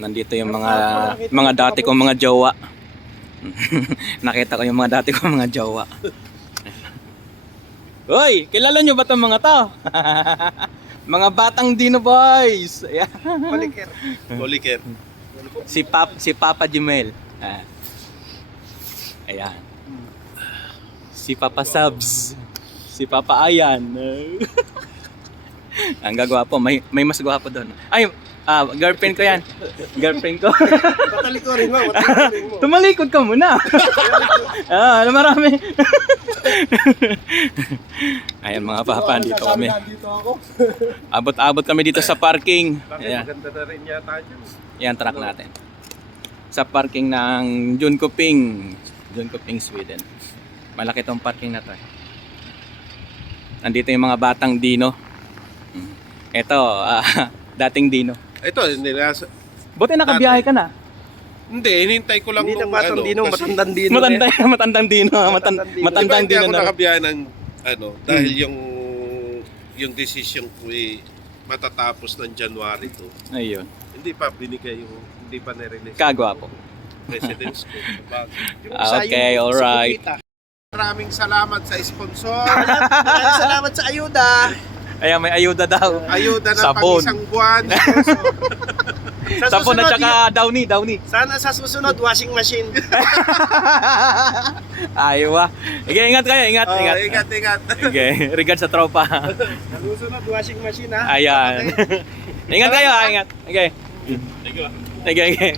Nandito yung mga dati kong mga jowa. Nakita ko yung mga dati kong mga jowa. Hoy, kilala nyo ba itong mga to? Mga batang Dino Boys. Ayan. Koliker. Si Papa Jimel. Ayan. Si Papa Subs. Si Papa Ayan. Ang gagwapo, may mas gwapo doon. Ay, girlfriend ko yan. Girlfriend ko. Matalikorin mo, matalikorin mo. Tumalikod ka muna. Marami. Ayan mga papa, dito kami. Abot-abot kami dito sa parking. Ayan. Maganda na rin yata dyan. Yan, truck natin. Sa parking ng Jönköping, Sweden. Malaki tong parking na to. Nandito yung mga batang Dino. Ito, dating Dino. Ito, hindi na. Buti nakabiyahe ka na. Hindi, hinintay ko lang Hindi na nung batang Dino, kasi- matandang Dino. Matandang Dino. Matandang Di ba, Dino hindi ako na. nakabiyahe ng dahil yung decision ko matatapos ng January 2. Ayun. Hindi pa binigay hindi pa nirelease. Kagwapo. Residence ko. Bago. Okay, alright. Maraming salamat sa sponsor. Maraming salamat sa ayuda. Ayan, may ayuda daw. Ayuda ng Sabon. pang-isang buwan. Sabon at saka Downy. Sana sa susunod, washing machine. Ayaw ah. Sige, ingat kayo, ingat. Ingat. Okay, regards sa tropa. Sa susunod, washing machine ha. Ayan. Ingat kayo, ingat. Okay. Sige.